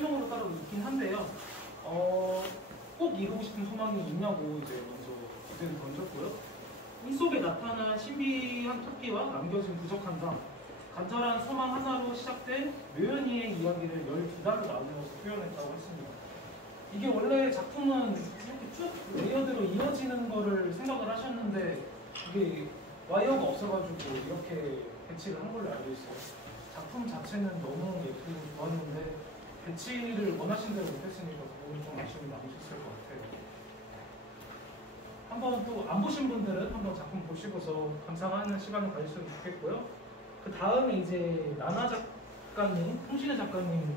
설명으로 따로 있긴 한데요. 꼭 이루고 싶은 소망이 있냐고 이제 먼저 주제를 던졌고요. 꿈속에 나타난 신비한 토끼와 남겨진 부족한 당, 간절한 소망 하나로 시작된 묘연이의 이야기를 12달로 나누어서 표현했다고 했습니다. 이게 원래 작품은 이렇게 쭉 레이어드로 이어지는 거를 생각을 하셨는데 이게 와이어가 없어가지고 이렇게 배치를 한 걸로 알고 있어요. 작품 자체는 너무 예쁘고 좋았는데 배치를 원하신 대로 못했으니까 그건 좀 아쉬움이 남으셨을 것 같아요. 한번 또 안 보신 분들은 한번 작품 보시고서 감상하는 시간을 가졌으면 좋겠고요. 그 다음에 이제 나나 작가님, 홍신혜 작가님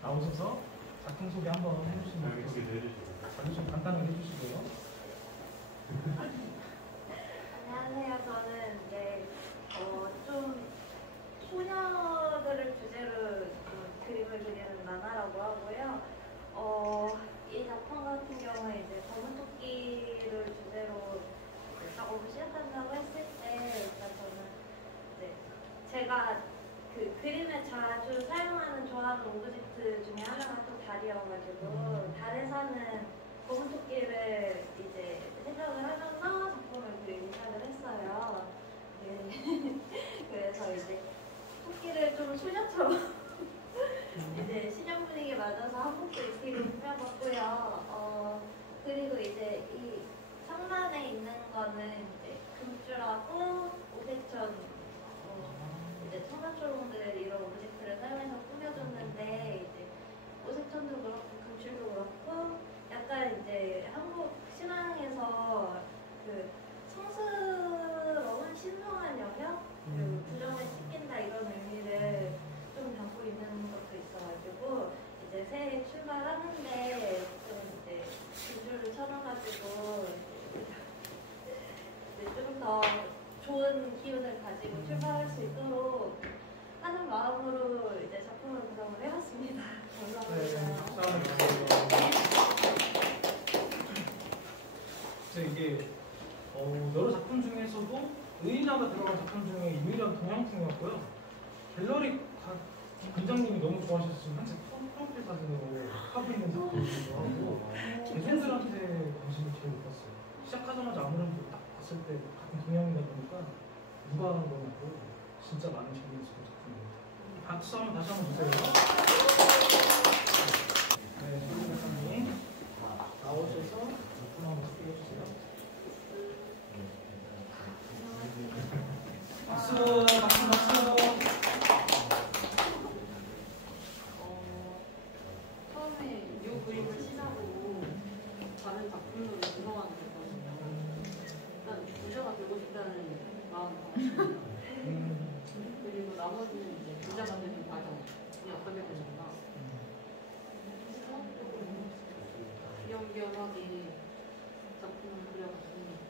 나오셔서 작품 소개 한번 해주시면 자기 좀 간단하게 해주시고요. 안녕하세요. 저는 이제 좀 소녀들을 주제로 그림을 그리는 나나라고 하고요. 이 작품 같은 경우에 이제 검은 토끼를 주제로 작업을 시작한다고 했을 때 일단 저는 이제 제가 그 그림에 자주 사용하는 좋아하는 오브젝트 중에 하나가 또 달이어가지고 달에 사는 검은 토끼를 이제 생각을 하면서 작품을 그리기 시작을 했어요. 네. 그래서 이제 토끼를 좀 소녀처럼 이제 신년 분위기에 맞아서 한복도 입히고 꾸며봤고요. 그리고 이제 이 상단에 있는 거는 이제 금줄하고 오색천, 이제 청사초롱들 이런 오브젝트를 사용해서 꾸며줬는데 이제 오색천도 그렇고 금줄도 그렇고 약간 이제 한국 신앙에서 그 성스러운 신성한 영역, 그리고 부정을 씻긴다 이런 의미를 좀 담고 있는 것도 있어가지고 이제 새해 출발하는데 좀 이제 금줄을 쳐놔가지고 이제 좀 더 좋은 기운을 가지고 출발할 수 있도록 하는 마음으로 이제 작품을 구성을 해봤습니다. 감사합니다. 이게 여러 작품 중에서도 의인화가 들어간 작품 중에 유일한 동양풍이었고요. 갤러리 관장님이 너무 좋아하셔서 지금 현재 프로필 사진으로 하고 있는 작품이기도 하고 대중들한테 관심이 제일 높았어요. 시작하자마자 아무래도 딱 봤을 때 같은 동양이다 보니까 누가 하는 거냐고 진짜 많은 질문이 있었던 작품입니다. 박수 한번 다시 한번 주세요. 네, 신우 작가님 나오셔서 작품 한번 소개해 주세요. 박수, 박수, 박수. 처음에 이 그림을 시작으로 다른 작품으로 들어가는 거거든요. 일단 부자가 되고 싶다는 마음이 강했습니다. 그리고 나머지는 이제 부자가 되는 과정이 어떻게 되는가. 귀염귀염하게 작품을 그려봤습니다.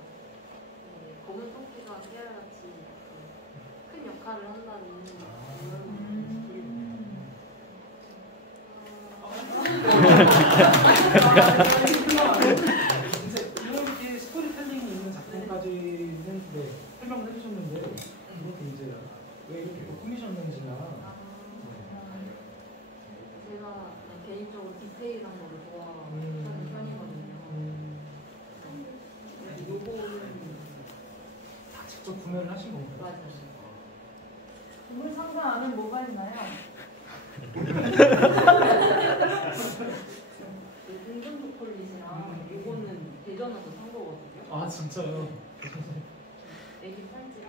네, 검은 토끼가 깨알같이 큰 역할을 한다는 이렇게 스토리텔링이 있는 작품까지는 설명을 해주셨는데 이렇게 이제 왜 이렇게 또 꾸미셨는지나 제가 개인적으로 디테일한 거를 좋아하는 편이거든요. 요거는 다 직접 구매를 하신 건가요? 맞아요. 동물 상자 안에 뭐가 있나요? 둥근 초콜릿이랑 요거는 대전에서 산 거거든요. 아 진짜요? 애기 팔찌랑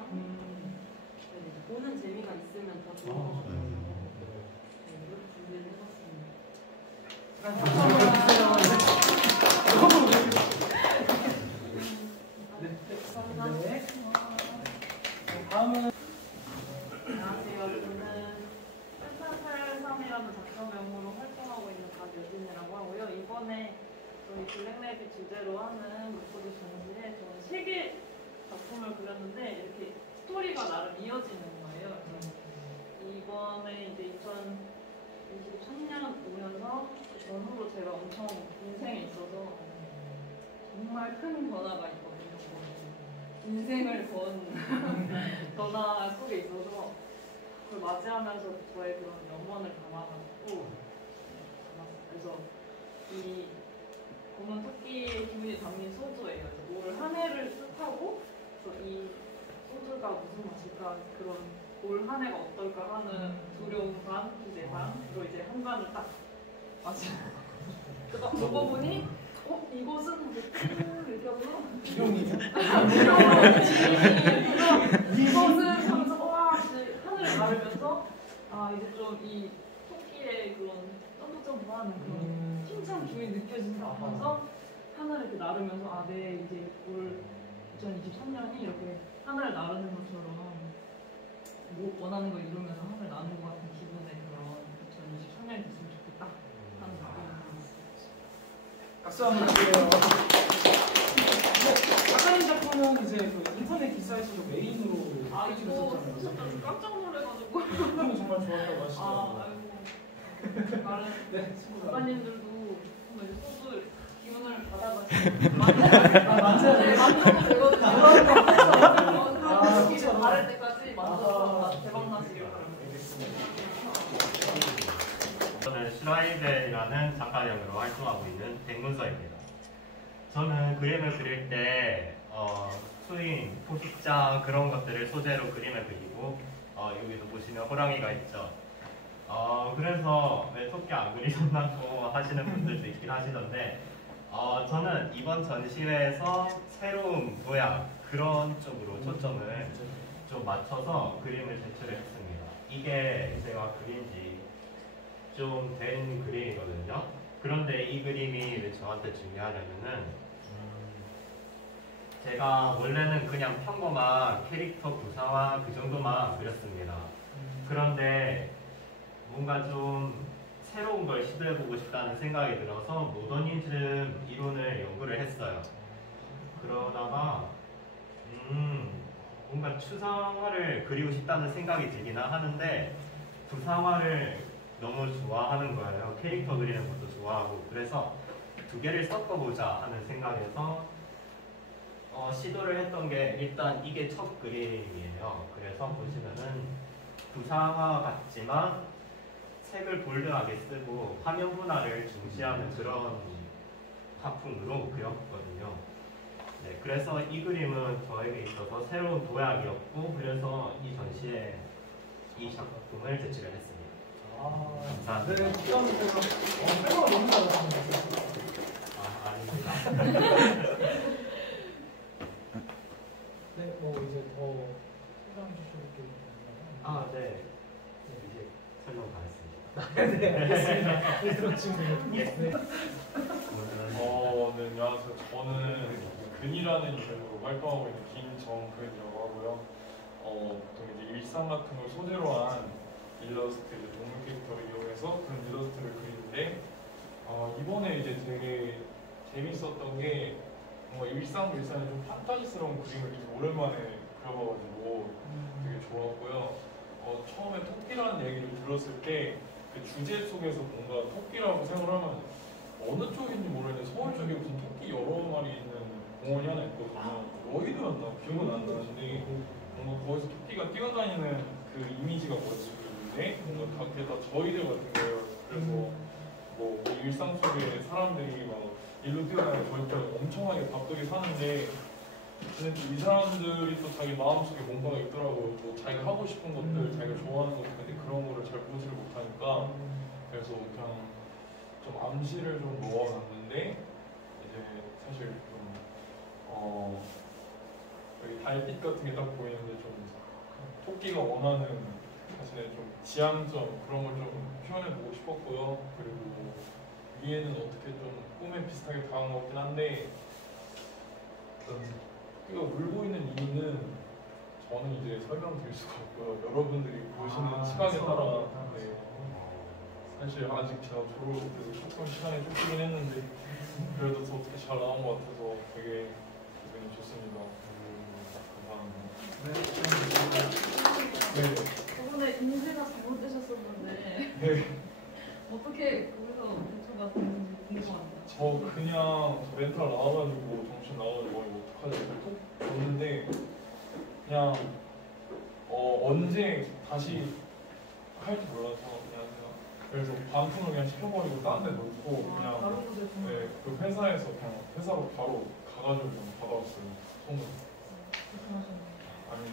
보는 재미가 있으면 더 좋은 것 같아서 이렇게 준비를 해봤습니다. 박수 한번 주세요. 네. 다음은 안녕하세요. 저는 1383이라는 작가명으로 활동하고 있는 박여진이라고 하고요. 이번에 저희 블랙레빗 주제로 하는 목소리 전시에 저는 3개 작품을 그렸는데 이렇게 스토리가 나름 이어지는 거예요. 이번에 이제 2023년 오면서 전후로 제가 엄청 인생에 있어서 정말 큰 변화가 있거든요. 인생을 건 변화 속에 있어서 그걸 맞이하면서 저의 그런 염원을 담아가지고 한 해가 어떨까 하는 두려움 반, 기대 반으로 이제 한 잔을 딱 마시고 딱 먹어보니 이곳은 이렇게 하고 이곳은 하면서 와 이제 하늘을 나르면서 아 이제 좀 이 토끼의 그런 점프점프하는 그런 힘찬 기분이 느껴진다 하면서 하늘을 이렇게 나르면서 아 네 이제 올 2023년이 이렇게 하늘을 나르는 것처럼 뭐 원하는 걸 이루면서 하늘을 나는 것 같은 기분의 그런 2023년이 됐으면 좋겠다 하는 생각이 박수 한번 주세요. 아까의 작품은 이제 그 인터넷 기사에서도 메인으로 아 이거 찍으셨잖아요. 진짜 깜짝 놀래가지고 작품이 정말 좋았다고 아 하시더라고요. 아이고 다른 네, 친구들. 작가님들도 정말 이제 소스 기운을 받아가지고 만져도 되거든요. 이제 바를 때까지 만져서 대박 나시길 바랍니다. 저는 슈라이벨이라는 작가력으로 활동하고 있는 백문서입니다. 저는 그림을 그릴 때 수인, 포식자 그런 것들을 소재로 그림을 그리고 여기도 보시면 호랑이가 있죠. 그래서 왜 토끼 안 그리셨나고 하시는 분들도 있긴 하시던데 저는 이번 전시회에서 새로운 도약 그런 쪽으로 초점을 좀 맞춰서 그림을 제출했습니다. 이게 제가 그린 지 좀 된 그림이거든요. 그런데 이 그림이 왜 저한테 중요하냐면은 제가 원래는 그냥 평범한 캐릭터 구사와 그 정도만 그렸습니다. 그런데 뭔가 좀 새로운 걸 시도해보고 싶다는 생각이 들어서 모더니즘 이론을 연구를 했어요. 그러다가 뭔가 추상화를 그리고 싶다는 생각이 들기는 하는데 구상화를 너무 좋아하는 거예요. 캐릭터 그리는 것도 좋아하고. 그래서 두 개를 섞어보자 하는 생각에서 시도를 했던 게 일단 이게 첫 그림이에요. 그래서 보시면은 구상화 같지만 색을 볼드하게 쓰고 화면 분할을 중시하는 그런 화풍으로 그렸거든요. 네, 그래서 이 그림은 저에게 있어서 새로운 도약이었고 그래서 이 전시에 이 작품을 제출을 했습니다. 감사합니다. 네, 박수 한번 주세요. 설명을 너무 잘하셨습니다. 아닙니다. 네, 뭐 이제 더 소개해 주실 게 있나요? 네. 이제 설명 다 했습니다. 네, 알겠습니다. 네, 들어주시면 예. 네. 네, 안녕하세요. 저는 근이라는 이름으로 활동하고 있는 김정근이라고 하고요. 보통 이제 일상 같은 걸 소재로 한 일러스트, 이제 동물 캐릭터를 이용해서 그런 일러스트를 그리는데 이번에 이제 되게 재밌었던 게 뭔가 일상에 좀 판타지스러운 그림을 되게 오랜만에 그려봐가지고 되게 좋았고요. 처음에 토끼라는 얘기를 들었을 때 그 주제 속에서 뭔가 토끼라고 생각하면 어느 쪽인지 모르겠는데 서울 쪽에 무슨 토끼 여러 마리 있는 공원이 하나 있거든요. 여의도였나 기억은 안 나는데 뭔가 거기서 토끼가 뛰어다니는 그 이미지가 멋있었는데 뭔가 그게 다 저희들 같은 거예요. 그래서 뭐 일상 속에 사람들이 막 일로 뛰어다니고 저희처럼 엄청나게 바쁘게 사는데 근데 또 이 사람들이 또 자기 마음속에 뭔가가 있더라고요. 뭐 자기가 하고 싶은 것들, 자기가 좋아하는 것들, 근데 그런 거를 잘 보지를 못하니까 그래서 그냥 좀 암시를 좀 넣어놨는데 이제 사실 좀 여기 달빛 같은 게 딱 보이는데 좀 토끼가 원하는 자신의 좀 지향점 그런 걸 좀 표현해보고 싶었고요. 그리고 위에는 어떻게 좀 꿈에 비슷하게 다가온 것 같긴 한데 토끼가 울고 있는 이유는 저는 이제 설명드릴 수가 없고요. 여러분들이 보시는 시각에 따라 네. 사실 아직 제가 졸업을 못해서 조금 시간이 쫓기긴 했는데 그래도 더 어떻게 잘 나온 것 같아서 되게 기분이 좋습니다. 감사합니다. 네. 저번에 인쇄가 잘못되셨었는데 네. 어떻게 거기서 대처가 됐는지 궁금합니다. 저 그냥 저 멘탈 나와가지고 정신 나와가지고 이거 어떡하지 톡 줬는데 그냥 언제 다시 할지 몰라서 그냥 그래서 반품을 그냥 시켜버리고 딴 데 놓고 그냥 바로 보내주면 네, 그 회사에서 그냥 회사로 바로 가가지고 그냥 받아왔어요. 손으로. 조심하셨네요. 아니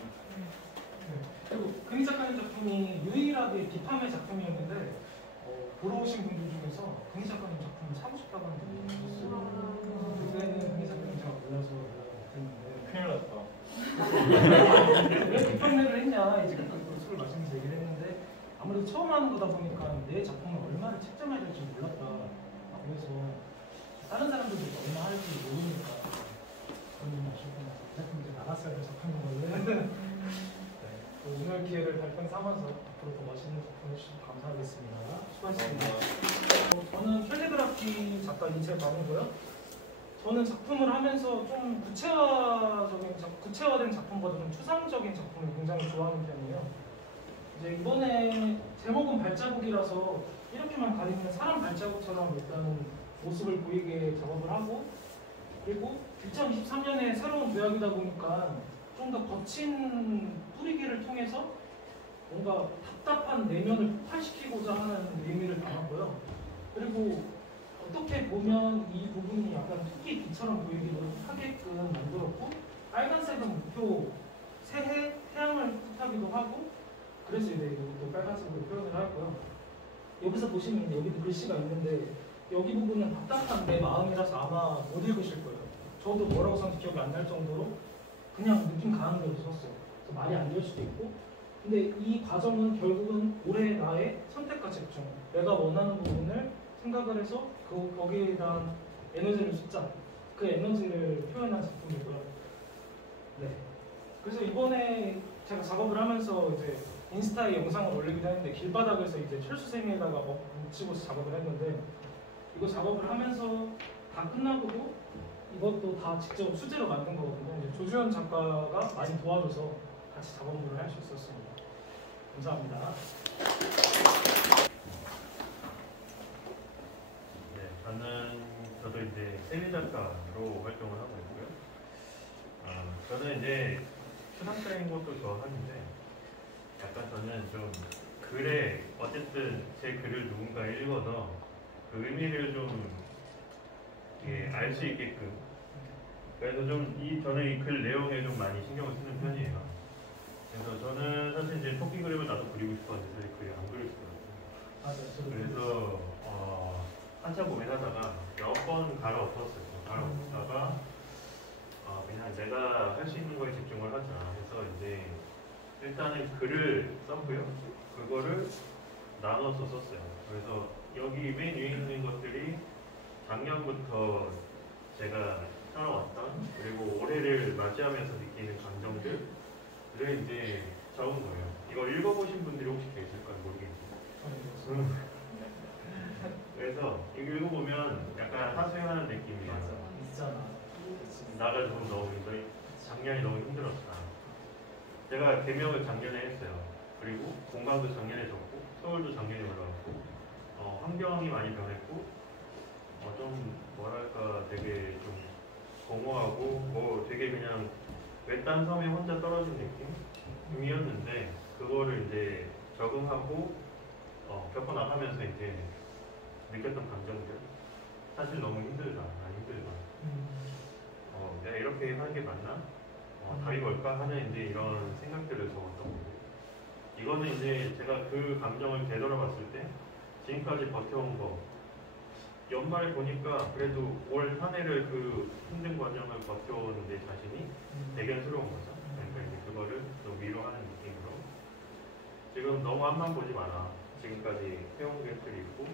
그리고 금희 작가님 작품이 유일하게 비판의 작품이었는데 보러 오신 분들 중에서 금희 작가님 작품을 사고 싶다고 하는 분이 계셨어요. 그때는 금희 작가님 제가 몰라서 못했는데 큰일 났다. 왜 비판을 했냐 이제 그 술을 마시면서 얘기를 했는데 아무래도 처음 하는 거다 보니까 내 작품을 얼마나 책정해야 될지 몰랐다. 그래서 다른 사람들도 얼마 할지 모르니까 그런 아쉽구나. 이 작품 이제 나갔어야 될 작품인 원래. 오늘 기회를 발판 삼아서 앞으로 더 멋있는 작품 해주셔서 감사하겠습니다. 수고하셨습니다. 저는 캘리그라피 작가 이채 강이고요. 저는 작품을 하면서 좀 구체화된 작품보다 좀 추상적인 작품을 굉장히 좋아하는 편이에요. 이제 이번에 제목은 발자국이라서 이렇게만 가리면 사람 발자국처럼 일단은 모습을 보이게 작업을 하고, 그리고 2023년에 새로운 도약이다 보니까 좀 더 거친 뿌리기를 통해서 뭔가 답답한 내면을 폭발시키고자 하는 의미를 담았고요. 그리고 어떻게 보면 이 부분이 약간 토끼기처럼 보이기도 하게끔 만들었고, 빨간색은 목표 새해 태양을 뜻하기도 하고, 그래서 이제 이것도 빨간색으로 표현을 하고요. 여기서 보시면 여기도 글씨가 있는데 여기 부분은 답답한 내 마음이라서 아마 못 읽으실 거예요. 저도 뭐라고 썼는지 기억이 안 날 정도로 그냥 느낌 강한 대로 썼어요. 그래서 말이 안 될 수도 있고, 근데 이 과정은 결국은 올해 나의 선택과 집중, 내가 원하는 부분을 생각을 해서 거기에 대한 에너지를 쏟자, 그 에너지를 표현한 작품이고요. 네. 그래서 이번에 제가 작업을 하면서 이제 인스타에 영상을 올리기도 했는데 길바닥에서 이제 철수생에다가 묻히고서 작업을 했는데, 이거 작업을 하면서 다 끝나고도 이것도 다 직접 수제로 만든 거거든요. 이제 조주현 작가가 많이 도와줘서 같이 작업물을 할 수 있었습니다. 감사합니다. 네, 저도 이제 세미 작가로 활동을 하고 있고요. 저는 이제 추상적인 것도 좋아하는데, 약간 저는 좀 글에 어쨌든 제 글을 누군가 읽어서 그 의미를 좀 알 수 있게끔, 그래서 저는 이 글 내용에 좀 많이 신경을 쓰는 편이에요. 그래서 저는 사실 이제 토끼 그림을 나도 그리고 싶었는데 사실 글이 안 그릴 수가 없어요. 그래서 한참 고민하다가 몇 번 갈아엎었어요. 갈아엎다가 그냥 내가 할 수 있는 거에 집중을 하자 해서 이제 일단은 글을 썼고요. 그거를 나눠서 썼어요. 그래서 여기 맨 위에 있는 것들이 작년부터 제가 살아왔던, 그리고 올해를 맞이하면서 느끼는 감정들을 이제 적은 거예요. 이걸 읽어보신 분들이 혹시 계실까요? 모르겠어요. 그래서 이거 읽어보면 약간 하소연하는 느낌이에요. 있잖아. 나가 좀 너무 작년이 너무 힘들었다. 제가 개명을 작년에 했어요. 그리고 공강도 작년에 졌고, 서울도 작년에 올라왔고, 환경이 많이 변했고, 좀 뭐랄까 되게 좀 공허하고 되게 그냥 외딴 섬에 혼자 떨어진 느낌이었는데, 그거를 이제 적응하고 겪어나가면서 이제 느꼈던 감정들, 사실 너무 힘들다, 힘들다. 내가 이렇게 하는 게 맞나? 답이 뭘까 하는 이제 이런 생각들을 적었던 거고, 이거는 이제 제가 그 감정을 되돌아봤을 때 지금까지 버텨온 거, 연말 보니까 그래도 올 한 해를 그 힘든 과정을 버텨온 내 자신이 대견스러운 거죠. 그러니까 이제 그거를 좀 위로하는 느낌으로, 지금 너무 앞만 보지 마라. 지금까지 해온 것들이 있고,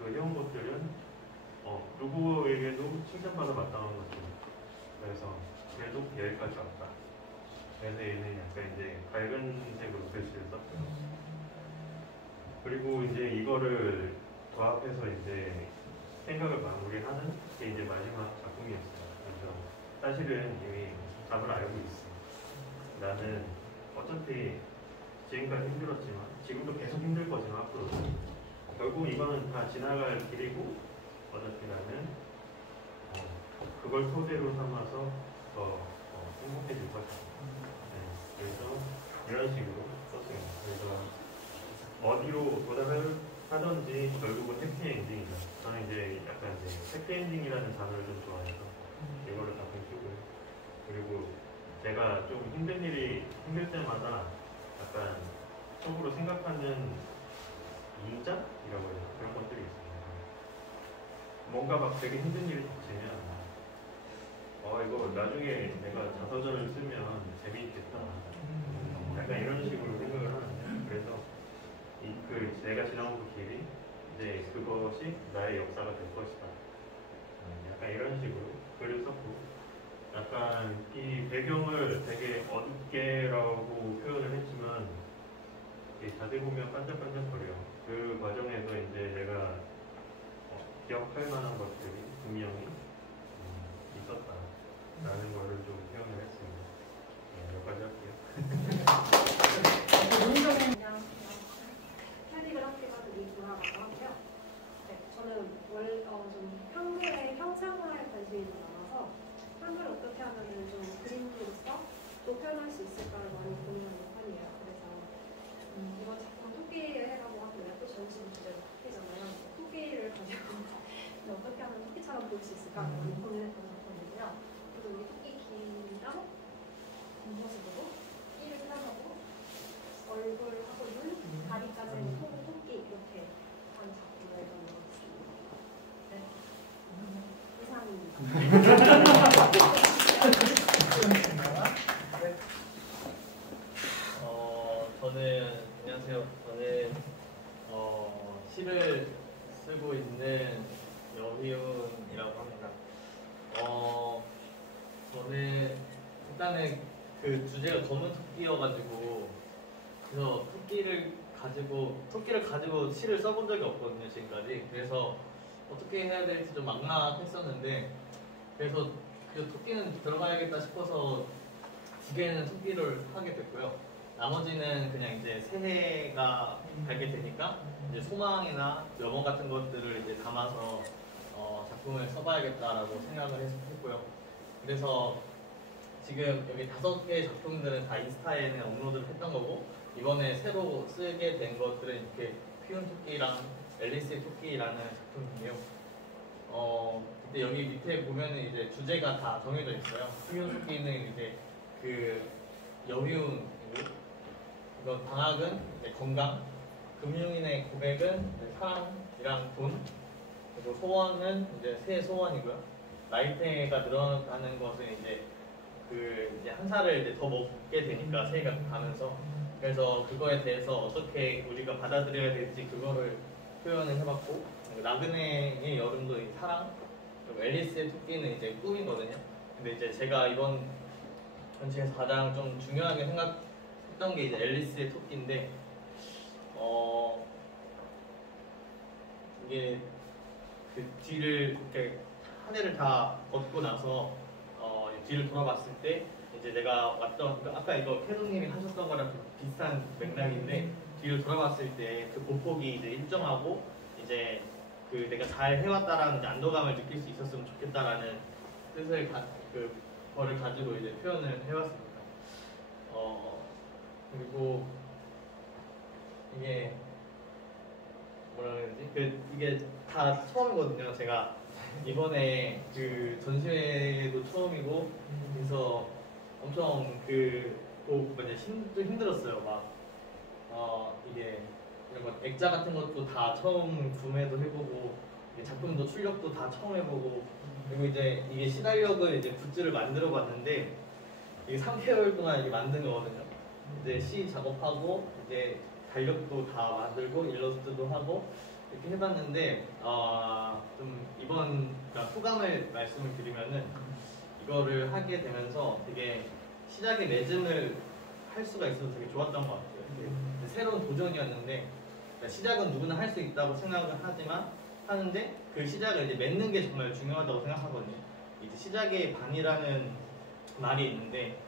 그 해온 것들은 누구에게도 칭찬받아 마땅한 것들. 그래서 그래도 여기까지 왔다. 그래서 얘는 약간 이제 밝은 색으로 글씨를 썼고요. 그리고 이제 이거를 조합해서 이제 생각을 마무리하는 게 이제 마지막 작품이었어요. 그래서 사실은 이미 답을 알고 있어. 나는 어차피 지금까지 힘들었지만, 지금도 계속 힘들 거지만 앞으로도 결국 이거는 다 지나갈 길이고, 어차피 나는 그걸 토대로 삼아서 더 행복해질 거다. 네, 그래서 이런 식으로 썼습니다. 그래서 어디로 도달하든지 결국은 해피엔딩이다. 저는 이제 약간 이제 해피엔딩이라는 단어를 좀 좋아해서 이거를 가끔 쓰고요. 그리고 제가 좀 힘들 때마다 약간 속으로 생각하는 인자이라고 해야 되나? 그런 것들이 있습니다. 뭔가 막 되게 힘든 일이 닥치면 이거 나중에 내가 자서전을 쓰면 재미있겠다. 약간 이런 식으로 생각을 하는데, 그래서 내가 지나온 그 길이 이제 그것이 나의 역사가 될 것이다. 약간 이런 식으로 글을 썼고, 약간 이 배경을 되게 어둡게라고 표현을 했지만 자세히 보면 반짝반짝거려요. 그 과정에서 이제 내가 기억할 만한 것들이 분명히 있었다라는 거를 좀 표현을 했습니다. 몇 가지 할게요. 그냥 편집을 함께 하는 이구나라고 하고요. 네, 저는 좀 한글의 형상화에 관심이 좀 많아서 한글 어떻게 하면 좀 그림으로서 또 표현할 수 있을까를 많이 고민하는 편이에요. 그래서 이번 작품 토끼의 해라고 하고요. 또 전시는 주제가 토끼잖아요. 토끼를 가지고 어떻게 하면 토끼처럼 보일 수 있을까 많이 고민했던 작품이고요. 그리고 이 토끼 귀랑 뒷모습으로 끼를 생각하고 얼굴하고 눈, 다리까지는 토끼 이렇게 한 작품을 만들었습니다. 네. 안녕하세요. 저는 시를 쓰고 있는 여희훈이라고 합니다. 저는 일단은 그 주제가 검은 토끼여가지고 그래서 토끼를 가지고 시를 써본 적이 없거든요, 지금까지. 그래서 어떻게 해야 될지 좀 막막했었는데, 그래서 그 토끼는 들어가야겠다 싶어서 두 개는 토끼를 하게 됐고요. 나머지는 그냥 이제 새해가 밝게 되니까 이제 소망이나 염원 같은 것들을 이제 담아서 작품을 써봐야겠다라고 생각을 했고요. 그래서 지금 여기 5개 작품들은 다 인스타에는 업로드를 했던 거고, 이번에 새로 쓰게 된 것들은 이렇게 피운 토끼랑 앨리스의 토끼라는 작품이에요. 근데 여기 밑에 보면은 이제 주제가 다 정해져 있어요. 피운 토끼는 이제 그 여유이고, 이건 방학은 이제 건강, 금융인의 고백은 이제 사랑이랑 돈, 그리고 소원은 이제 새해 소원이고요. 나이대가 늘어나는 것은 이제 이제 한 살을 이제 더 먹게 되니까 새해가 가면서, 그래서 그거에 대해서 어떻게 우리가 받아들여야 될지 그거를 표현을 해봤고, 나그네의 여름도 이 사랑, 그리고 앨리스의 토끼는 이제 꿈이거든요. 근데 이제 제가 이번 전시에서 가장 좀 중요하게 생각했던 게 이제 앨리스의 토끼인데, 이게 그 뒤를 이렇게 한 해를 다 걷고 나서 뒤를 돌아봤을 때 이제 내가 왔던 아까 이거 캐논님이 하셨던 거랑 비슷한 맥락인데, 뒤를 돌아봤을 때 그 보폭이 이제 일정하고 이제 그 내가 잘 해왔다라는 이제 안도감을 느낄 수 있었으면 좋겠다라는 뜻을 그거를 가지고 이제 표현을 해왔습니다. 그리고 이게 뭐라 그래야 되지? 이게 다 처음이거든요. 제가 이번에 그 전시회도 처음이고, 그래서 엄청 좀 힘들었어요. 막 이게 이런 거 액자 같은 것도 다 처음 구매도 해보고, 작품도 출력도 다 처음 해보고, 그리고 이제 이게 시달력을 이제 굿즈를 만들어봤는데, 이게 3개월 동안 이게 만든 거거든요. 이제 시 작업하고 이제 달력도 다 만들고 일러스트도 하고 이렇게 해봤는데, 좀 이번 소감을 말씀을 드리면은, 이거를 하게 되면서 되게 시작에 매짐을 할 수가 있어서 되게 좋았던 것 같아요. 새로운 도전이었는데, 시작은 누구나 할 수 있다고 생각을 하는데 그 시작을 이제 맺는 게 정말 중요하다고 생각하거든요. 이제 시작의 반이라는 말이 있는데,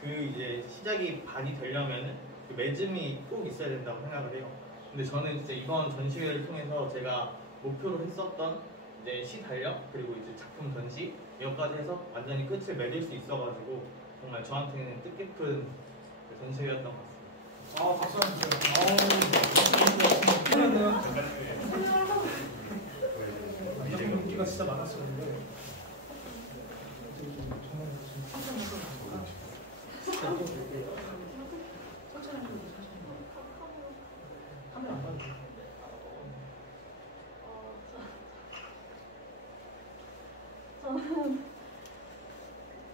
그 이제 시작이 반이 되려면은 그 맺음이 꼭 있어야 된다고 생각을 해요. 근데 저는 진짜 이번 전시회를 통해서 제가 목표로 했었던 이제 시 달력, 그리고 이제 작품 전시 이것까지 해서 완전히 끝을 맺을 수 있어가지고 정말 저한테는 뜻깊은 전시회였던 것 같습니다. 박수 한번 주세요. 끝났네요. 인기가 진짜 많았었는데. 천천히 저는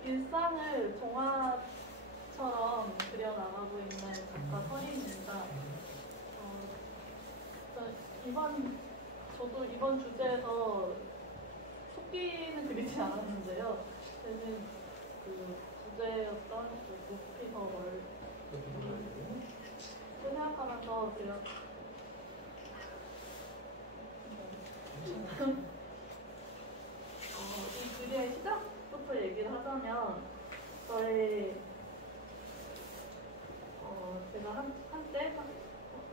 일상을 동화처럼 그려나가고 있는 작가 서인입니다. 저도 이번 주제에서 토끼는 그리지 않았는데요. 저는 그 주제였던 그 높이 더 멀리 생각하면서 제가 이 글의 시작부터 얘기를 하자면 제가 한때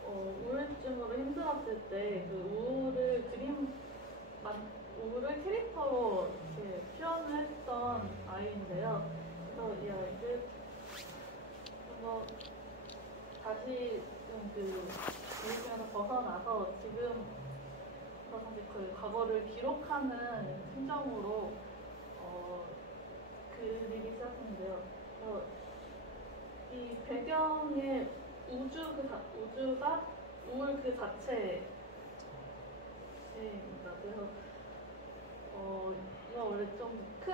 우울증으로 힘들었을 때 그 우울을 캐릭터로 이렇게 표현을 했던 아이인데요. 그래서 이 아이를 다시 그 우울증에서 벗어나서 지금 그 과거를 기록하는 심정으로 그리기 시작했는데요. 이 배경의 우주가 우울 그 자체입니다. 그래서 이거 원래 좀 큰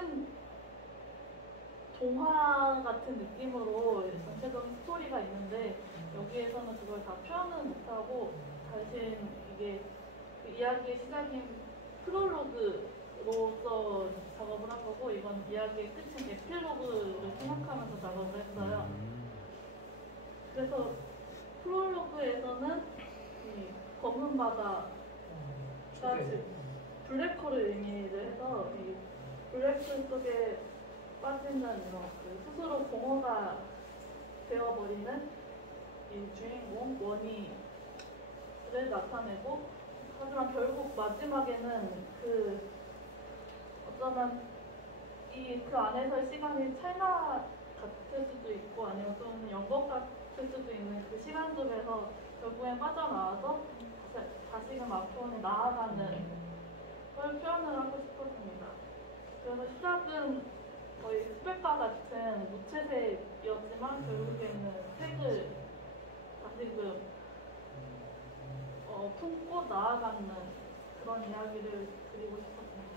동화 같은 느낌으로 전체적인 스토리가 있는데 여기에서는 그걸 다 표현은 못하고 대신 이게 그 이야기의 시작인 프롤로그로서 작업을 한 거고 이건 이야기의 끝인 에필로그를 생각하면서 작업을 했어요. 그래서 프롤로그에서는 이 검은 바다가 블랙홀을 의미를 해서 이 블랙홀 속에 빠진다는 그 스스로 공허가 되어버리는 이 주인공 원희를 나타내고 하지만 결국 마지막에는 어쩌면 그 안에서의 시간이 찰나 같을 수도 있고 아니면 또는 연극 같을 수도 있는 그 시간 속에서 결국엔 빠져나와서 다시금 앞으로 나아가는 걸 표현을 하고 싶었습니다. 그래서 시작은 거의 스펙과 같은 무채색이었지만 결국에는 색을 다시금 품고 나아가는 그런 이야기를 그리고 싶었습니다.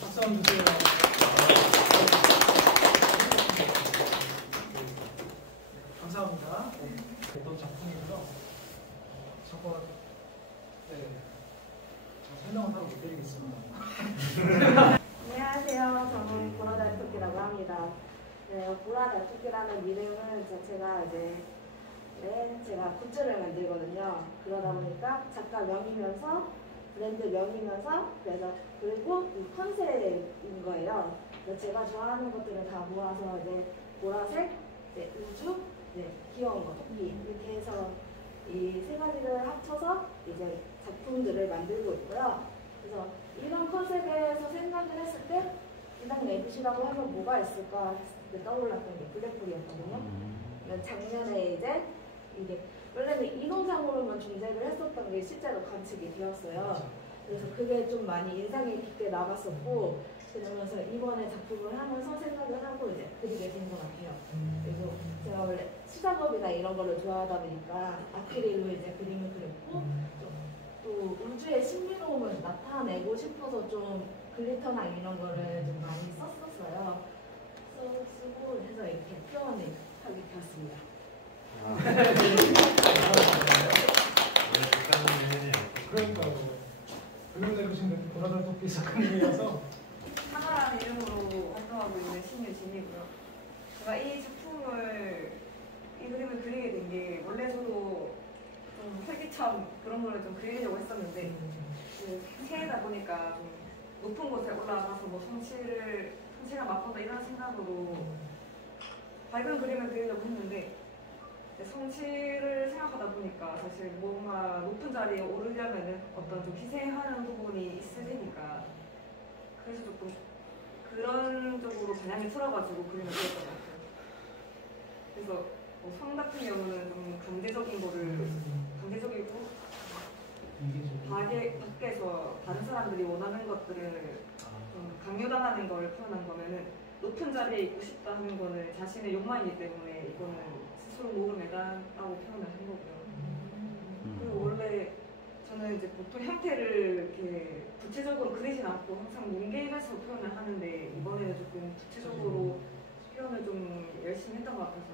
박수 한번 주세요. 감사합니다. 어떤 작품이고요. 저거 제가 설명을 하고 못 드리겠습니다. 안녕하세요. 저는 보라달토끼라고 합니다. 네, 보라달토끼라는 이름은 제가 굿즈를 만들거든요. 그러다 보니까 작가 명이면서 브랜드 명이면서 그리고 이 컨셉인 거예요. 제가 좋아하는 것들을 다 모아서 보라색, 우주, 귀여운 거, 토끼 이렇게 해서 이 세 가지를 합쳐서 이제 작품들을 만들고 있고요. 그래서 이런 컨셉에서 생각을 했을 때 인상 내부시라고 하면 뭐가 있을까 떠올랐던 게 블랙홀이었거든요. 작년에 이게 원래는 이동상으로만 존재를 했었던 게 실제로 관측이 되었어요. 그래서 그게 좀 많이 인상이 깊게 남았었고 그러면서 이번에 작품을 하면서 생각을 하고 그리게 된 것 같아요. 그리고 제가 원래 수작업이나 이런 거를 좋아하다 보니까 아크릴로 그림을 그렸고 또 우주의 신비로움을 나타내고 싶어서 좀 글리터나 이런 거를 좀 많이 썼었어요. 쓰고 해서 이렇게 표현을 하게 되었습니다. 그러니까요. 블랙홀이신 보라달토끼 작가님이어서 하나라는 이름으로 활동하고 있는 신유진이고요. 제가 이 그림을 그리게 된 게 원래 저도 좀 활기찬 그런 거를 좀 그리려고 했었는데 새해다 보니까 좀 높은 곳에 올라가서 성취가 맛보다 이런 생각으로 밝은 그림을 그리려고 했는데 성취를 생각하다 보니까 사실 뭔가 높은 자리에 오르려면은 어떤 좀 희생하는 부분이 있을 테니까 그래서 조금 그런 쪽으로 방향이 틀어가지고 그림을 그렸던 것 같아요. 그래서 성 같은 경우는 좀 강제적이고 밖에서 다른 사람들이 원하는 것들을 좀 강요당하는 걸 표현한 거면은 높은 자리에 있고 싶다 하는 거는 자신의 욕망이기 때문에 이거는 스스로 목을 매다라고 표현을 한 거고요. 그리고 원래 저는 이제 보통 형태를 이렇게 구체적으로 그리진 않고 항상 뭉개면서 표현을 하는데 이번에는 조금 구체적으로 표현을 좀 열심히 했던 것 같아서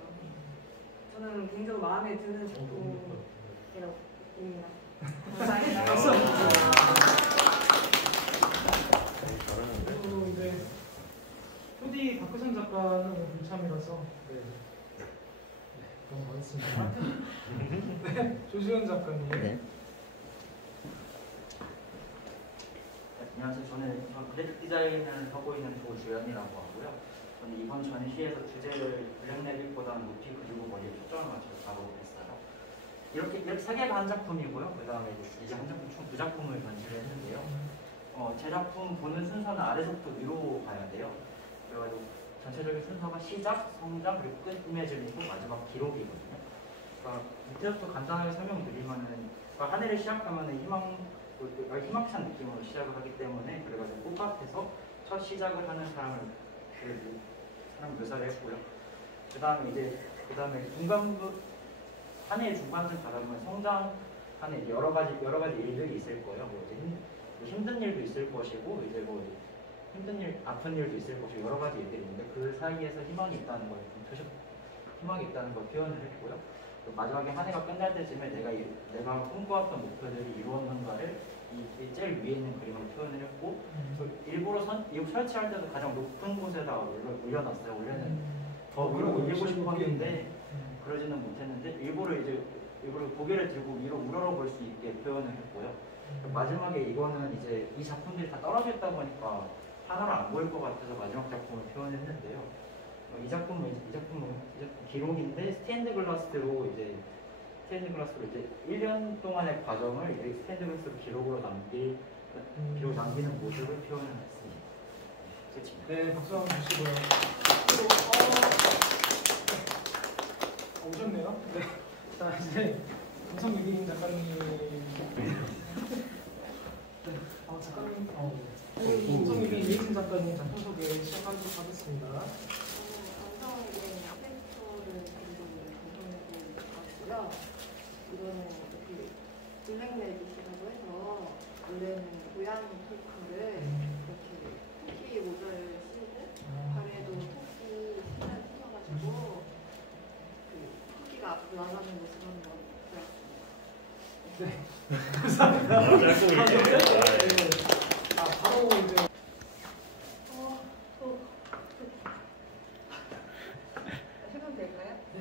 저는 개인적으로 마음에 드는 작품이라고 봅니다. 감사합니다. 그리고 이제 효디 박효선 작가는 오늘 불참이라서 넘어가겠습니다. 네, 조시현 작가님. 네. 안녕하세요. 저는 그래픽 디자인을 하고 있는 조주현이라고 하고요. 저는 이번 전시에서 주제를 블랙레빗보다는 높이 그리고 머리에 초점을 맞춰서 다뤄보겠어요. 이렇게 3개가 한 작품이고요. 그 다음에 이제 한 작품 총 2작품을 전시를 했는데요. 제 작품 보는 순서는 아래서부터 위로 가야 돼요. 그래가지고 전체적인 순서가 시작, 성장, 그리고 끝 이미지이고 마지막 기록이거든요. 그러니까 밑에부터 간단하게 설명드리면은 한 해를 시작하면은 희망찬 느낌으로 시작을 하기 때문에 그래가지고 꽃밭에서 첫 시작을 하는 사람 묘사를 했고요. 그 다음에 중간부 한 해의 중반쯤 가다 보면 성장하는 여러 가지 일들이 있을 거예요. 뭐 이제 힘든 일도 있을 것이고 이제 뭐 힘든 일, 아픈 일도 있을 것이고 여러 가지 일들이 있는데 그 사이에서 희망이 있다는 걸 표현을 했고요. 마지막에 한 해가 끝날 때쯤에 내가 꿈꿔왔던 목표들이 이루어졌는가를 이 제일 위에 있는 그림으로 표현을 했고 일부러 이거 설치할 때도 가장 높은 곳에다 올려놨어요. 원래는 더 위로 올리고 싶었는데 그러지는 못했는데 일부러 고개를 들고 위로 우러러볼 수 있게 표현을 했고요. 마지막에 이거는 이제 이 작품들이 다 떨어져 있다 보니까 하나로 안 보일 것 같아서 마지막 작품을 표현했는데요. 이 작품은 기록인데 스테인드 글라스로 이제 1년 동안의 과정을 이제 스테인드 글라스로 기록으로 남기는 모습을 표현을 했습니다. 끝입니다. 네, 박수 한번 주시고요. 오셨네요. 네. 자, 이제 김성유빈 작가님. 작가님, 김성유빈 이혜진 작가님 작품 소개 시작하도록 하겠습니다. 감성에 대한 캐릭터를 구성해서 나왔고요. 이거는 이렇게 블랙레빗이라고 해서 원래는 고양이 토크를 이렇게 토끼 모자를 씌우고 발에도 토끼 신을 씌워가지고 토끼가 앞으로 나가는 모습을 한번 보여드렸습니다. 네, 감사합니다. 바로 이제 해도 될까요? 네.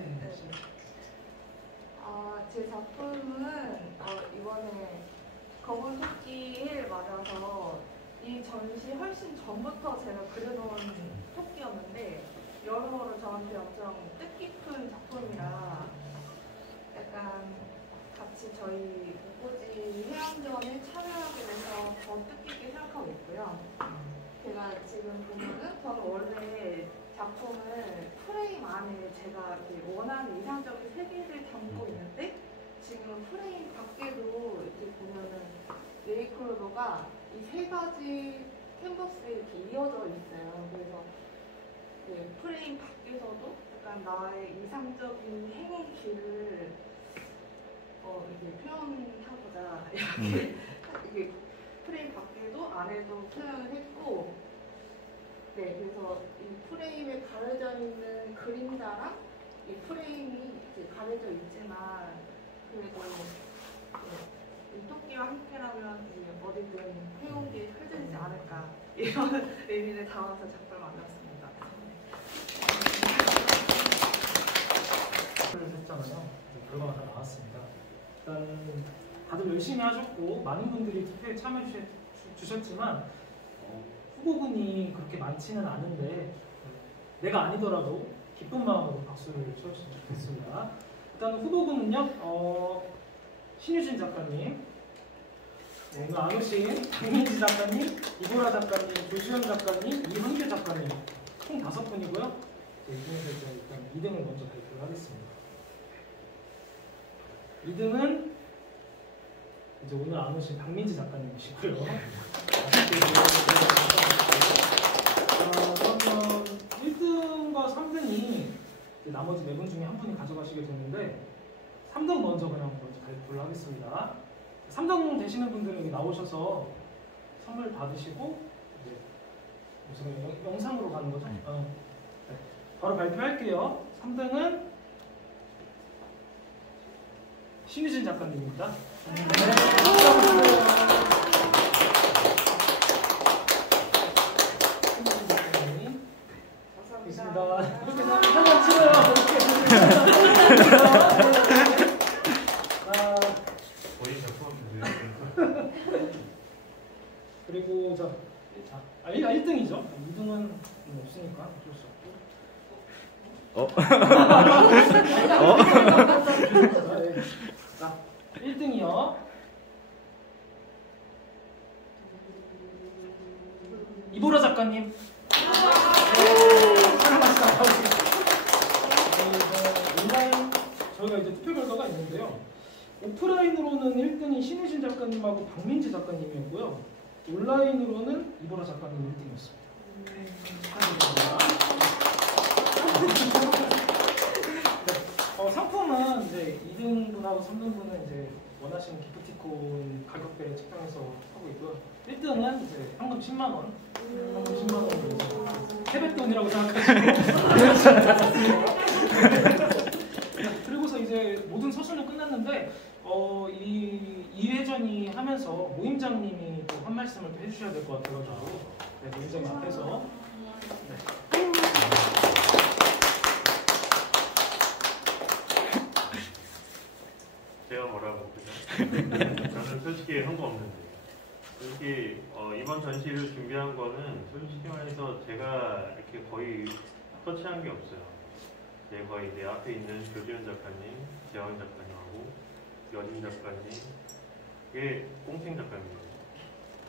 제 작품은 이번에 검은 토끼를 맞아서 이 전시 훨씬 전부터 제가 그려놓은 토끼였는데 여러모로 저한테 엄청 뜻깊은 작품이라 약간 같이 저희 목포지 해양전에 참여하게 돼서 더 뜻깊게 생각하고 있고요. 제가 지금 보면은 저는 원래 작품을 프레임 안에 제가 이렇게 원하는 이상적인 세계를 담고 있는데 지금 프레임 밖에도 이렇게 보면은 레이크로더가 이 3가지 캔버스에 이렇게 이어져 있어요. 그래서 프레임 밖에서도 약간 나의 이상적인 행위길을 이렇게 표현하고자 이게 프레임 밖에도 안에도 표현을 했고 그래서 이 프레임에 가려져 있는 그림자랑 이 프레임이 이렇게 가려져 있지만 그래도 이 토끼와 함께라면 어디든 해운기에 펼쳐지지 않을까 이런 의미를 담아서 작품을 만들었습니다. 했잖아요. 결과가 다 나왔습니다. 일단 다들 열심히 하셨고 많은 분들이 투표에 참여해 주셨지만 후보군이 그렇게 많지는 않은데 내가 아니더라도 기쁜 마음으로 박수를 쳐주시면 좋겠습니다. 일단 후보군은요 신유진 작가님, 오늘 안 오신 장민지 작가님, 이보라 작가님, 조시현 작가님, 이한규 작가님 총 5분이고요. 이 중에서 일단 2등을 먼저 발표를 하겠습니다. 2등은 이제 오늘 안 오신 박민지 작가님이시고요. 그러면 1등과 3등이 나머지 4분 중에 한 분이 가져가시게 되는데 3등 먼저 발표를 하겠습니다. 3등 되시는 분들은 여기 나오셔서 선물 받으시고 이제 무슨 영상으로 가는 거죠? 네. 바로 발표할게요. 3등은 신유진 작가님입니다. 있습니다. 이렇게 사진 찍어요. 본인 작품 그리고 1등이죠. 2등은 없으니까 어쩔 수 없고. 자, 1등이요. 이보라 작가님. 온라인 저희가 이제 투표 결과가 있는데요. 오프라인으로는 1등이 신혜진 작가님하고 박민지 작가님이었고요. 온라인으로는 이보라 작가님 1등이었습니다. 네. 상품은 이제 2등분하고 3등분은 이제 원하시는 기프티콘 가격대 책정해서 하고 있고요. 1등은 이제 현금 10만 원, 현금 10만 원으로 세뱃돈이라고 생각하시고. 그리고서 이제 모든 서술은 끝났는데 이 회전이 하면서 모임장님이 또 한 말씀을 또 해주셔야 될 것 같아가지고 모임장 앞에서 제가 뭐라고 그죠? 저는 솔직히 한 거 없는데 솔직히 이번 전시를 준비한 거는 솔직히 말해서 제가 이렇게 거의 터치한 게 없어요. 거의 내 앞에 있는 조지현 작가님, 재원 작가님하고 여진 작가님, 이게 꽁팅 작가님이에요.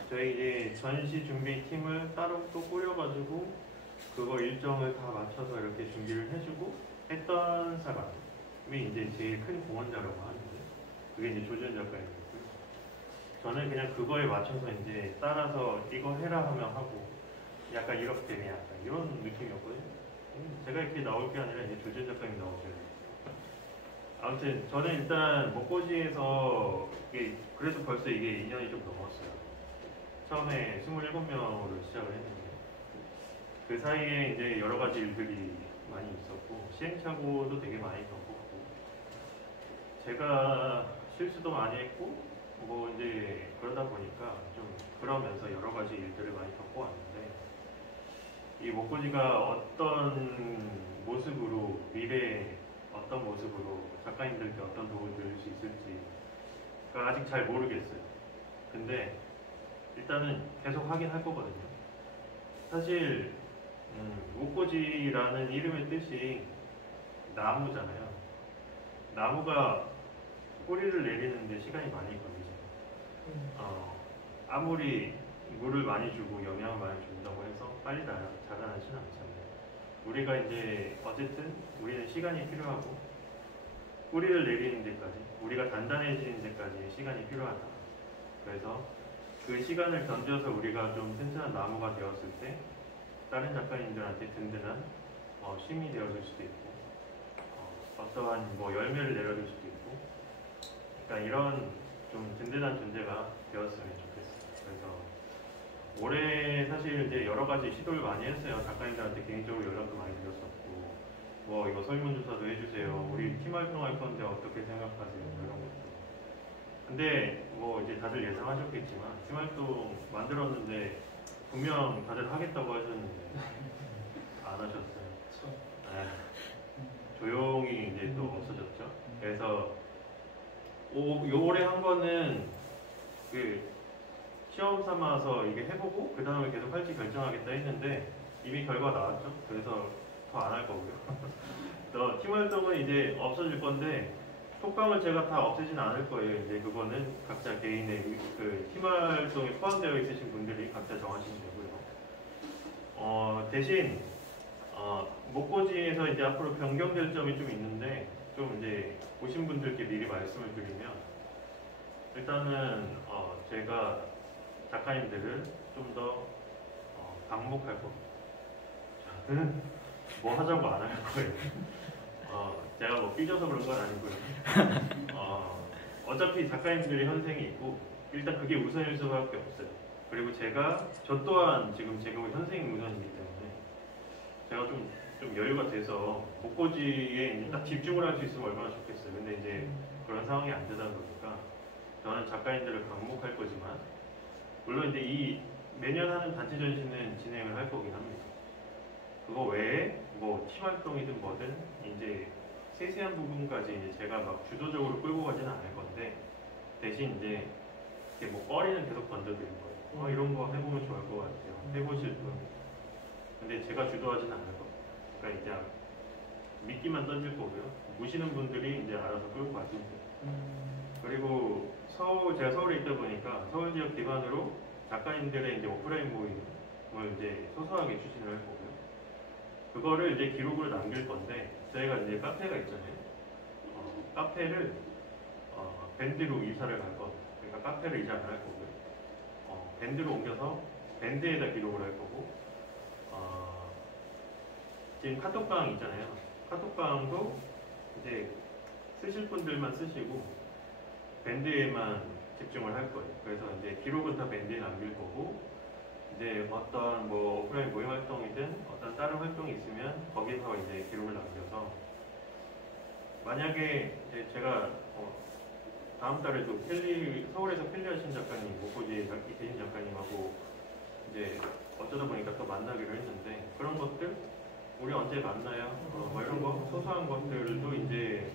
저희 이제 전시 준비 팀을 따로 또 꾸려가지고 그거 일정을 다 맞춰서 이렇게 준비를 해주고 했던 사람이 이제 제일 큰 공헌자라고 하는데 그게 이제 조지현 작가님이었고요. 저는 그냥 그거에 맞춰서 이제 따라서 이거 해라 하면 하고 약간 이렇게 되면 약간 이런 느낌이었거든요. 제가 이렇게 나올 게 아니라 이제 조지현 작가님 나오셔야 돼요. 아무튼 저는 일단 목고지에서 그래도 벌써 이게 2년이 좀 넘었어요. 처음에 27명으로 시작을 했는데 그 사이에 이제 여러 가지 일들이 많이 있었고 시행착오도 되게 많이 겪었고 제가 실수도 많이 했고 뭐 이제 그러다 보니까 좀 그러면서 여러 가지 일들을 많이 겪어왔는데 이 목고지가 어떤 모습으로 미래에 어떤 모습으로 작가님들께 어떤 도움을 드릴 수 있을지가 아직 잘 모르겠어요. 근데 일단은 계속 하긴 할 거거든요. 사실 목고지라는 이름의 뜻이 나무잖아요. 나무가 뿌리를 내리는데 시간이 많이 걸리죠. 아무리 물을 많이 주고 영양을 많이 준다고 해서 빨리 자라나지는 않잖아요. 우리가 이제 어쨌든 우리는 시간이 필요하고 뿌리를 내리는 데까지 우리가 단단해지는 데까지 시간이 필요하다. 그래서 그 시간을 견뎌서 우리가 좀 튼튼한 나무가 되었을 때 다른 작가님들한테 든든한 쉼이 되어줄 수도 있고 어떠한 뭐 열매를 내려줄 수도 있고 그러니까 이런 좀 든든한 존재가 되었으면 좋겠어요. 그래서 올해 사실 이제 여러 가지 시도를 많이 했어요. 작가님들한테 개인적으로 연락도 많이 드렸었고 뭐 이거 설문조사도 해주세요. 우리 팀 활동할 건데 어떻게 생각하세요? 뭐 이런 것도. 근데 뭐 이제 다들 예상하셨겠지만 팀 활동 만들었는데 분명 다들 하겠다고 하셨는데 안 하셨어요. 조용히 이제 또 없어졌죠. 그래서 올해 한 거는 그 시험 삼아서 이게 해보고 그 다음에 계속 할지 결정하겠다 했는데 이미 결과 나왔죠. 그래서 더 안 할 거고요. 또 팀 활동은 이제 없어질 건데 톡방을 제가 다 없애진 않을 거예요. 이제 그거는 각자 개인의 그 팀 활동에 포함되어 있으신 분들이 각자 정하시면 되고요. 대신 목고지에서 이제 앞으로 변경될 점이 좀 있는데 좀 이제 보신 분들께 미리 말씀을 드리면 일단은 제가 작가님들을 좀 더 방목할 겁니다. 저는 뭐 하자고 안 할 거예요. 제가 뭐 삐져서 그런 건 아니고요. 어차피 작가님들의 현생이 있고 일단 그게 우선일 수밖에 없어요. 그리고 저 또한 지금 제 경우 현생이 우선이기 때문에 제가 좀 여유가 돼서 목고지에 이제 딱 집중을 할 수 있으면 얼마나 좋겠어요. 근데 이제 그런 상황이 안 되다 보니까 저는 작가님들을 강목할 거지만 물론 이제 매년 하는 단체 전시는 진행을 할 거긴 합니다. 그거 외에 뭐 팀 활동이든 뭐든 이제 세세한 부분까지 이제 제가 막 주도적으로 끌고 가지는 않을 건데 대신 이제 이렇게 뭐 꺼리는 계속 던져드릴 거예요. 이런 거 해보면 좋을 것 같아요. 해보실 분. 근데 제가 주도하지는 않을 거예요. 그러니까 이제 미끼만 던질 거고요. 무시는 분들이 이제 알아서 끌고 가시면 돼요. 그리고 제가 서울에 있다 보니까 서울 지역 기반으로 작가님들의 이제 오프라인 모임을 이제 소소하게 추진을 할 거고요. 그거를 이제 기록으로 남길 건데 저희가 이제 카페가 있잖아요. 카페를 밴드로 이사를 갈 겁니다. 그러니까 카페를 이사 안 할 거고요. 밴드로 옮겨서 밴드에다 기록을 할 거고 지금 카톡방 있잖아요. 카톡방도 이제 쓰실 분들만 쓰시고 밴드에만 집중을 할 거예요. 그래서 이제 기록은 다 밴드에 남길 거고 이제 어떤 뭐 오프라인 모임 활동이든 어떤 다른 활동이 있으면 거기서 이제 기록을 남겨서 만약에 이제 제가 다음 달에도 서울에서 펠리 하신 작가님, 목고지에 계신 작가님하고 이제 어쩌다 보니까 또 만나기로 했는데 그런 것들 우리 언제 만나요? 뭐 이런 거 소소한 것들도 이제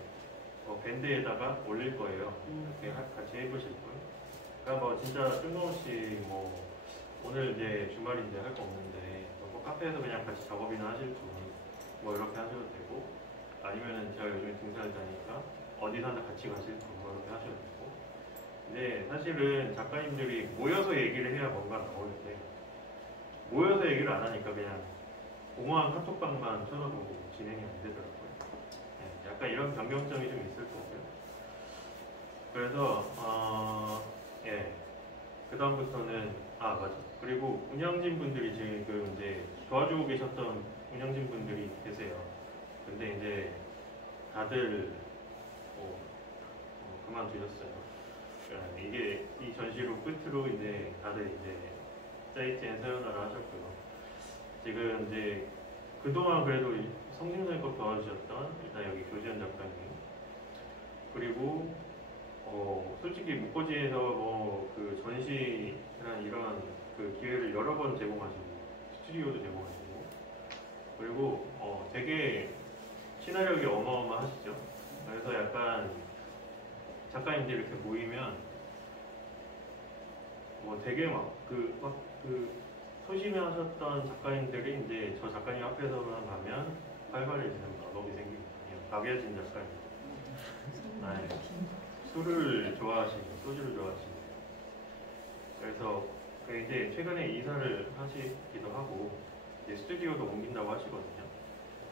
밴드에다가 올릴 거예요. 이렇게 같이 해보실 분. 그러니까 뭐 진짜 뜬금없이 뭐 오늘 이제 주말인데 할 거 없는데 뭐 카페에서 그냥 같이 작업이나 하실 분 뭐 이렇게 하셔도 되고 아니면은 제가 요즘에 등산을 다니까 어디 사나 같이 가실 분 뭐 이렇게 하셔도 되고. 근데 사실은 작가님들이 모여서 얘기를 해야 뭔가 나오는데 모여서 얘기를 안 하니까 그냥 공허한 카톡방만 쳐다보고 진행이 안 되더라고요. 네, 약간 이런 변경점이 좀 있을 거고요. 그래서 예, 그 다음부터는 맞아. 그리고 운영진 분들이 지금 이제 도와주고 계셨던 운영진 분들이 계세요. 근데 이제 다들 그만두셨어요. 이게 이 전시로 끝으로 이제 다들 이제 사이트에 사연하라 하셨고요. 지금 이제 그동안 그래도 성심성의껏 도와주셨던 일단 여기 교지현 작가님 그리고 솔직히 목고지에서 뭐 그 전시란 이런 그 기회를 여러 번 제공하시고 스튜디오도 제공하시고 그리고 되게 친화력이 어마어마하시죠. 그래서 약간 작가님들 이렇게 모이면 뭐 되게 소심해 하셨던 작가님들이 이제 저 작가님 앞에서만 가면 활발해지는 마법이 생깁니다. 박예진 작가님. 술을 좋아하시고 소주를 좋아하시고 그래서 이제 최근에 이사를 하시기도 하고 이제 스튜디오도 옮긴다고 하시거든요.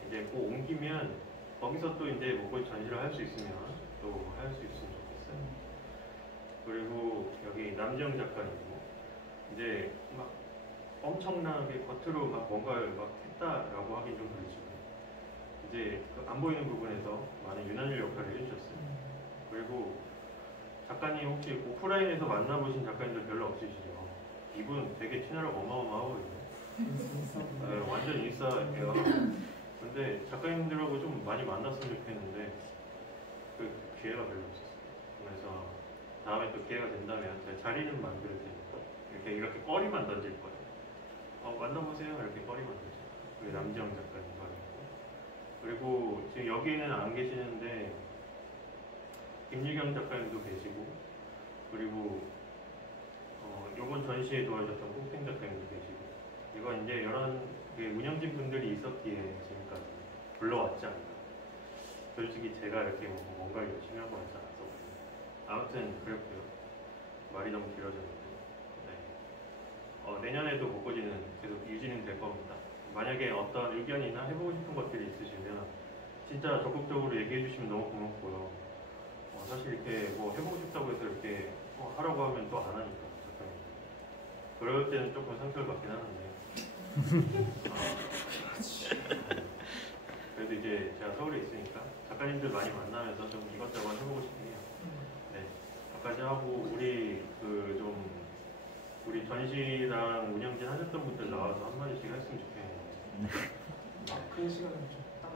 이제 그 옮기면 거기서 또 이제 목고지 전시를 할 수 있으면 또 할 수 있으면 좋겠어요. 그리고 여기 남지영 작가님도 이제 막 엄청나게 겉으로 막 뭔가를 막 했다라고 하긴 좀 그렇지만 이제 그 안 보이는 부분에서 많은 윤활유 역할을 해주셨어요. 그리고 작가님 혹시 오프라인에서 만나보신 작가님들 별로 없으시죠? 이분 되게 친화력 어마어마하거든요. 네, 완전 인싸예요. 근데 작가님들하고 좀 많이 만났으면 좋겠는데 그 기회가 별로 없었어요. 그래서 다음에 또 기회가 된다면 제가 자리는 만들 테니까 이렇게 꺼리만 던질 거예요. 만나보세요. 이렇게 꺼리만 던질 거예요. 우리 남지영 작가님과 있고 그리고 지금 여기는 안 계시는데 김유경 작가님도 계시고 그리고 요번 전시에 도와줬던 꼭탱 작가님도 계시고 이건 이제 여러 운영진 분들이 있었기에 지금까지 불러왔지 않나. 솔직히 제가 이렇게 뭔가 열심히 하고 하지 않았거든요. 아무튼 그랬고요. 말이 너무 길어졌는데 내년에도 목고지는 계속 유지는 될 겁니다. 만약에 어떤 의견이나 해보고 싶은 것들이 있으시면 진짜 적극적으로 얘기해 주시면 너무 고맙고요. 사실 이렇게 뭐 해보고 싶다고 해서 이렇게 하라고 하면 또 안 하니까 작가님. 그럴 때는 조금 상처를 받긴 하는데 그래도 이제 제가 서울에 있으니까 작가님들 많이 만나면서 좀 이것저것 해보고 싶긴 해요. 네, 여기까지 하고 우리 그 좀 우리 전시랑 운영진 하셨던 분들 나와서 한 마디씩 했으면 좋겠네요. 그 시간은 좀 따로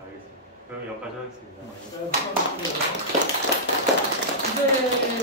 알겠습니다. 그럼 여기까지 하겠습니다. 네,